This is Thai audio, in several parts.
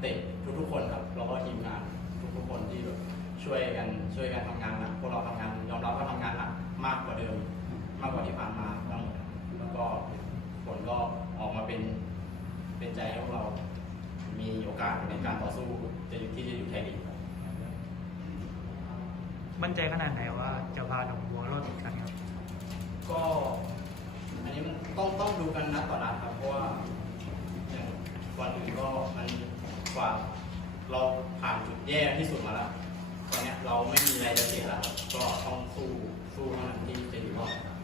เตะทุกๆคนครับแล้วก็ทีมงานทุกๆคนที่แบบช่วยกันช่วยกันทำงานหนักพวกเราทำงานยอมรับว่าทำงานหนักมากกว่าเดิม มากกว่าที่ผ่านมาทั้งหมดแล้วก็ผลก็ออกมาเป็นเป็นใจให้พวกเรา มีโอกาสในการต่อสู้จะอยู่ที่จะอยู่ไทยลีกครับมั่นใจขนาดไหนว่าจะพาหนองบัวรอดติดกันครับก็อันนี้มันต้องต้องดูกันนัดต่อนัดครับ เพราะว่าอย่างก่อนอื่นก็มันก ว่าเราผ่านจุดแย่ที่สุดมาแล้ว ตอนเนี้ยเราไม่มีอะไรจะเสียแล้วครับก็ต้องสู้สู้เท่านั้นที่จะอยู่รอดครับ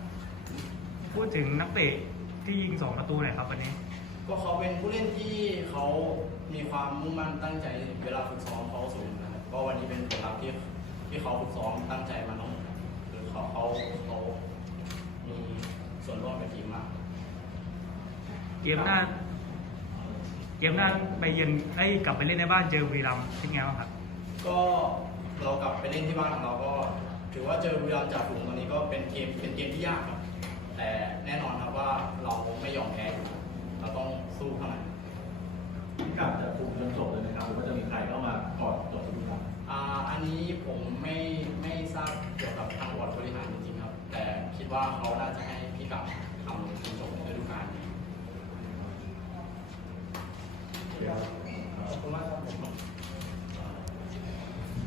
พูดถึงนักเตะที่ยิงสองประตูหน่อยครับวันนี้ ก็เขาเป็นผู้เล่นที่เขามีความมุ่งมั่นตั้งใจเวลาฝึกซ้อมเขาสูงนะครับก็วันนี้เป็นผลลัพธ์ที่ที่เขาฝึกซ้อมตั้งใจมาทั้งหมดครับคือเขาเขาเขามีส่วนร่วมกับทีมมาก เกมหน้า เกมหน้าไปเยือนไอ้ยกลับไปเล่นในบ้านเจอบุรีรัมย์เป็นไงบ้างครับ ก็เรากลับไปเล่นที่บ้านของเราก็ ถือว่าเจอบุรีรัมย์จากฝูงตอนนี้ก็เป็นเกมเป็นเกมที่ยากครับ แต่แน่นอนครับว่าเราไม่ยอมแพ้อยู่แล้วเราต้องสู้เท่านั้นพิกัดจะคุมจนจบเลยนะครับหรือว่าจะมีใครเข้ามาก่อนจบทุกครั้งอ่าอันนี้ผมไม่ไม่ทราบเกี่ยวกับทางบอร์ดบริหารจริงๆครับ แต่คิดว่าเขาน่าจะให้พี่กับทำทีมจบในฤดูกาลนี้ ขอบคุ